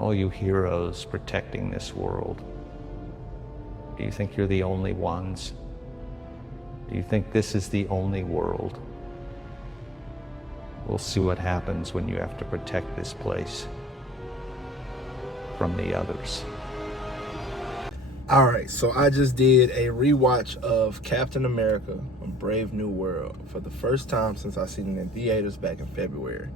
all you heroes protecting this world, do you think you're the only ones? Do you think this is the only world? We'll see what happens when you have to protect this place from the others. All right, so I just did a rewatch of Captain America: A Brave New World for the first time since I seen it in theaters back in February.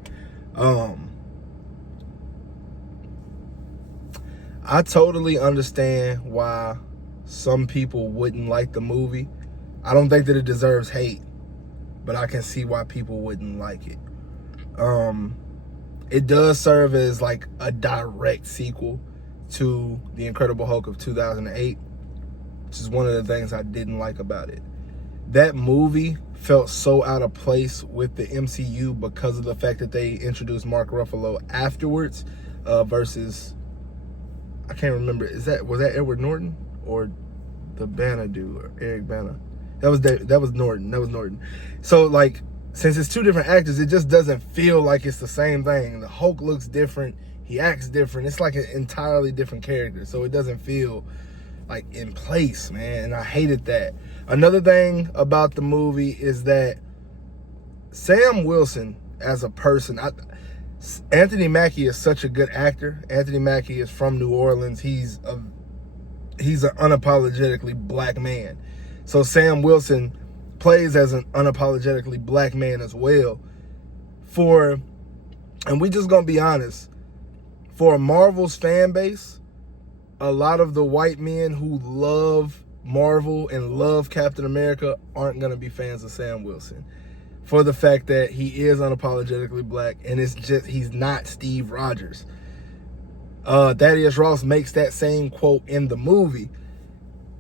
I totally understand why some people wouldn't like the movie. I don't think that it deserves hate, but I can see why people wouldn't like it. It does serve as like a direct sequel to The Incredible Hulk of 2008, which is one of the things I didn't like about it. That movie felt so out of place with the MCU because of the fact that they introduced Mark Ruffalo afterwards, versus, I can't remember, was that Edward Norton or the Bana dude, or Eric Bana? That was Norton. So like, since it's two different actors, it just doesn't feel like it's the same thing. The Hulk looks different. He acts different. It's like an entirely different character. So it doesn't feel like in place, man. And I hated that. Another thing about the movie is that Sam Wilson as a person, Anthony Mackie is such a good actor. Anthony Mackie is from New Orleans. He's an unapologetically black man. So Sam Wilson plays as an unapologetically black man as well. And we just gonna be honest, for Marvel's fan base, a lot of the white men who love Marvel and love Captain America aren't gonna be fans of Sam Wilson, for the fact that he is unapologetically black, and it's just, he's not Steve Rogers. Thaddeus Ross makes that same quote in the movie.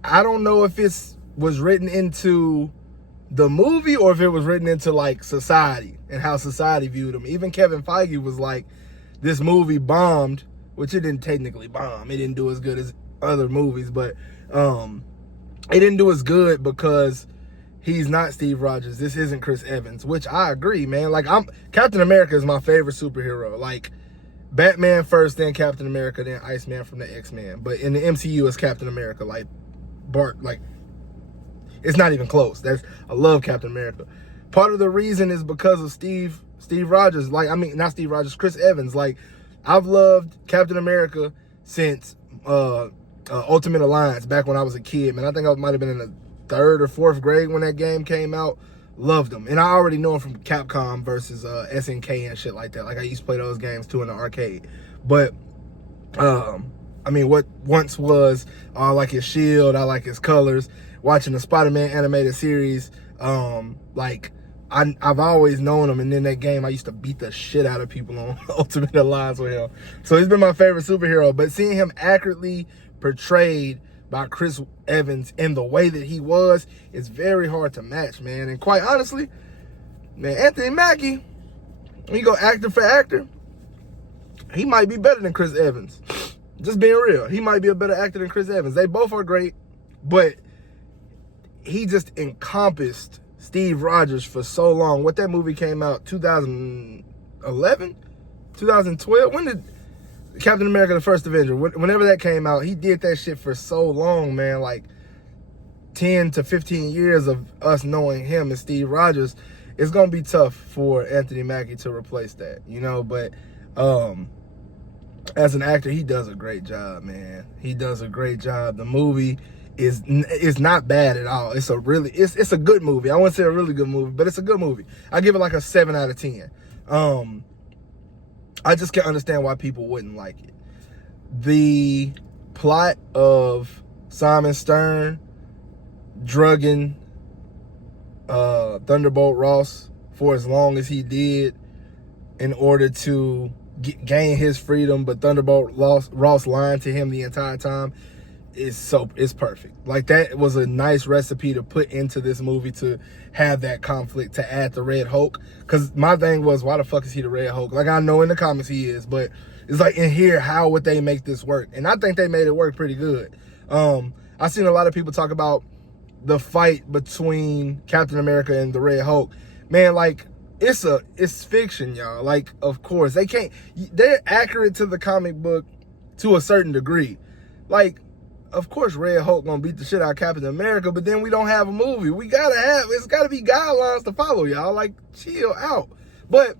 I don't know if it was written into the movie or if it was written into like society and how society viewed him. Even Kevin Feige was like, this movie bombed, which it didn't technically bomb. It didn't do as good as other movies, but it didn't do as good because he's not Steve Rogers. This isn't Chris Evans, which I agree, man. Like, Captain America is my favorite superhero. Like, Batman first, then Captain America, then Iceman from the X-Men. But in the MCU, it's Captain America. Like, it's not even close. I love Captain America. Part of the reason is because of Steve Rogers. Like, I mean, not Steve Rogers, Chris Evans. Like, I've loved Captain America since Ultimate Alliance, back when I was a kid, man. I think I might have been in the 3rd or 4th grade when that game came out. Loved him. And I already know him from Capcom versus SNK and shit like that. Like, I used to play those games too in the arcade. But, I mean, what once was, I like his shield, I like his colors. Watching the Spider-Man animated series, like, I've always known him, and in that game, I used to beat the shit out of people on Ultimate Alliance with him. So he's been my favorite superhero, but seeing him accurately portrayed by Chris Evans in the way that he was is very hard to match, man. And quite honestly, man, Anthony Mackie, when you go actor for actor, he might be better than Chris Evans. Just being real, he might be a better actor than Chris Evans. They both are great, but he just encompassed Steve Rogers for so long. What that movie came out, 2011? 2012? When did Captain America, the First Avenger, whenever that came out, he did that shit for so long, man. Like 10 to 15 years of us knowing him and Steve Rogers. It's going to be tough for Anthony Mackie to replace that, you know, but as an actor, he does a great job, man. He does a great job. The movie is not bad at all. It's a good movie. I wouldn't say a really good movie, but it's a good movie. I give it like a 7 out of 10. I just can't understand why people wouldn't like it. The plot of Simon Stern drugging Thunderbolt Ross for as long as he did in order to gain his freedom, but Thunderbolt Ross lying to him the entire time, it's perfect. Like, that was a nice recipe to put into this movie, to have that conflict, to add the Red Hulk. Because my thing was, why the fuck is he the Red Hulk? Like, I know in the comics he is, but it's like, in here, how would they make this work? And I think they made it work pretty good. I've seen a lot of people talk about the fight between Captain America and the Red Hulk. Man, like, it's fiction, y'all. Like, of course, they're accurate to the comic book to a certain degree. Like, of course, Red Hulk gonna beat the shit out of Captain America, but then we don't have a movie. It's gotta be guidelines to follow, y'all. Like, chill out. But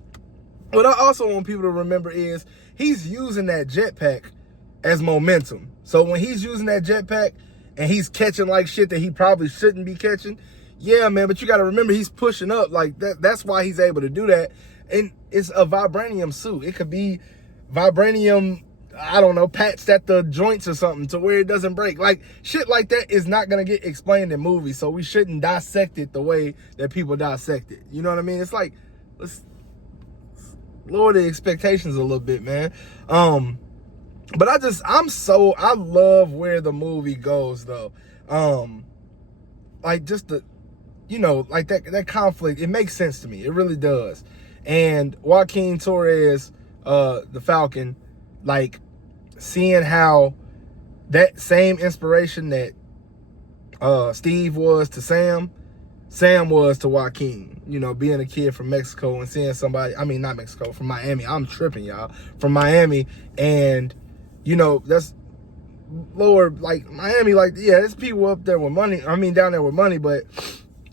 what I also want people to remember is he's using that jetpack as momentum. So when he's using that jetpack and he's catching like shit that he probably shouldn't be catching, yeah, man, but you gotta remember he's pushing up. Like, that's why he's able to do that. And it's a vibranium suit. It could be vibranium, I don't know, patched at the joints or something to where it doesn't break. Like, shit like that is not gonna get explained in movies, so we shouldn't dissect it the way that people dissect it. You know what I mean? It's like, let's lower the expectations a little bit, man. But I love where the movie goes, though. Like, just the, you know, like that conflict, it makes sense to me. It really does. And Joaquin Torres, the Falcon, like, seeing how that same inspiration that Steve was to Sam was to Joaquin. You know, being a kid from Mexico and seeing somebody, I mean, not Mexico, from Miami. I'm tripping, y'all. From Miami. And, you know, that's lower, like, Miami, like, yeah, there's people up there with money. I mean, down there with money, but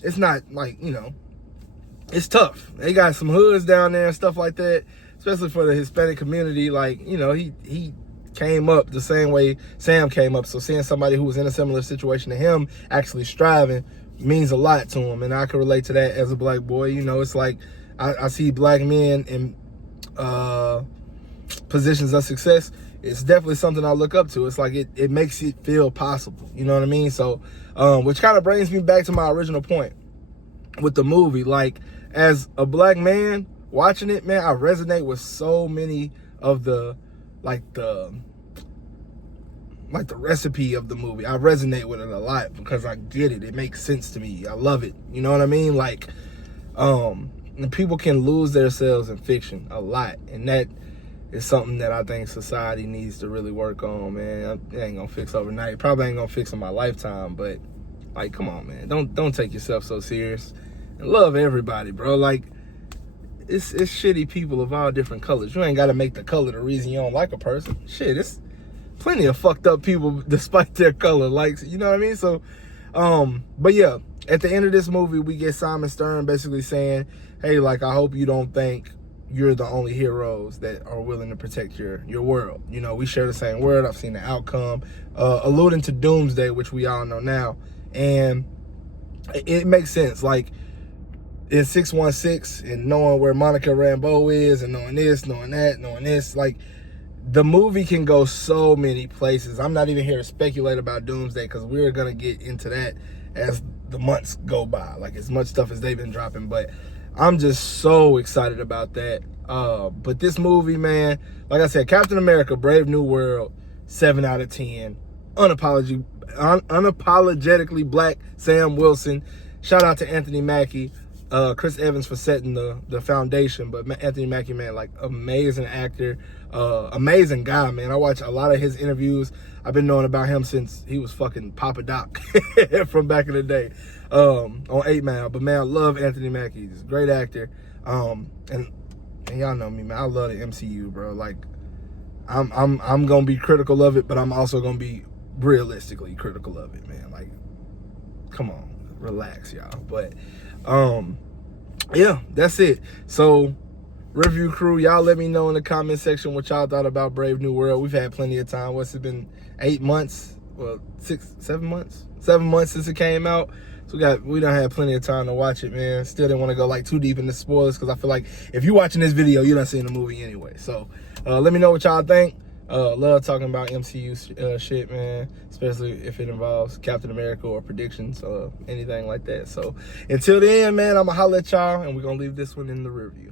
it's not, like, you know, it's tough. They got some hoods down there and stuff like that, especially for the Hispanic community. Like, you know, he came up the same way Sam came up. So seeing somebody who was in a similar situation to him actually striving means a lot to him. And I can relate to that as a black boy. You know, it's like I see black men in positions of success. It's definitely something I look up to. It's like it makes it feel possible. You know what I mean? So, which kind of brings me back to my original point with the movie. Like, as a black man watching it, man, I resonate with so many of the recipe of the movie. I resonate with it a lot because I get it. It makes sense to me. I love it. You know what I mean? Like, and people can lose themselves in fiction a lot, and that is something that I think society needs to really work on, man. It ain't gonna fix overnight. Probably ain't gonna fix in my lifetime, but, like, come on, man. Don't take yourself so serious. And love everybody, bro. Like, it's shitty people of all different colors. You ain't gotta make the color the reason you don't like a person. Shit, it's plenty of fucked up people despite their color. Like, you know what I mean? So, but yeah, at the end of this movie, we get Simon Stern basically saying, hey, like, I hope you don't think you're the only heroes that are willing to protect your world. You know, we share the same world. I've seen the outcome, alluding to Doomsday, which we all know now. And it makes sense. Like, in 616 and knowing where Monica Rambeau is and knowing this, knowing that, knowing this, like, the movie can go so many places. I'm not even here to speculate about Doomsday because we're going to get into that as the months go by, like, as much stuff as they've been dropping. But I'm just so excited about that. But this movie, man, like I said, Captain America, Brave New World, 7 out of 10. Unapologetically black Sam Wilson. Shout out to Anthony Mackie. Chris Evans for setting the foundation, but Anthony Mackie, man, like, amazing actor, amazing guy, man. I watch a lot of his interviews. I've been knowing about him since he was fucking Papa Doc from back in the day on 8 Mile. But, man, I love Anthony Mackie. He's a great actor. And y'all know me, man. I love the MCU, bro. Like, I'm gonna be critical of it, but I'm also gonna be realistically critical of it, man. Like, come on, relax, y'all. But yeah, that's it. So, review crew, y'all let me know in the comment section what y'all thought about Brave New World. We've had plenty of time. What's it been? 8 months? Well, 7 months? 7 months since it came out. So we done had plenty of time to watch it, man. Still didn't want to go, like, too deep into spoilers because I feel like if you're watching this video, you done seen the movie anyway. So let me know what y'all think. Love talking about MCU shit, man, especially if it involves Captain America or predictions or anything like that. So until then, man, I'm gonna holler at y'all, and we're gonna leave this one in the rear view.